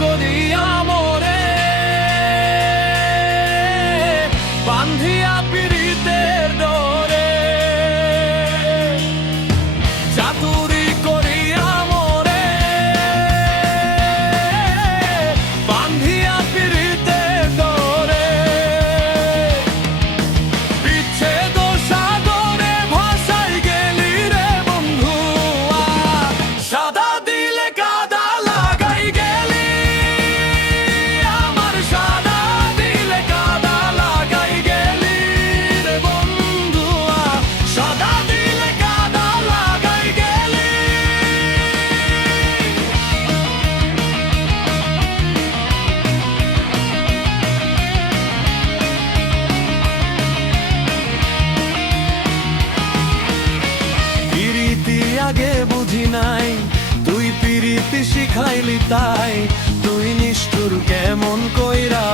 করিয়া মোরে বান্ধিয়া পীড়িতের ডোরে, চাতুরি করিয়া মোরে বান্ধিয়া পীড়িতের ডোরে, বিচ্ছেদ সাগরে ভাসাই গেলি রে বন্ধু, সাদা দিলে কাদা লাগাই গেলি, আমার সাদা দিলে কাদা লাগাই গেলি রে বন্ধু, সাদা দিলে কাদা লাগাই গেলি। পিরিতি আগে বুঝি নাই, তুই পিরিতি শিখাইলি তাই, তুই নিষ্ঠুর কেমন কইরা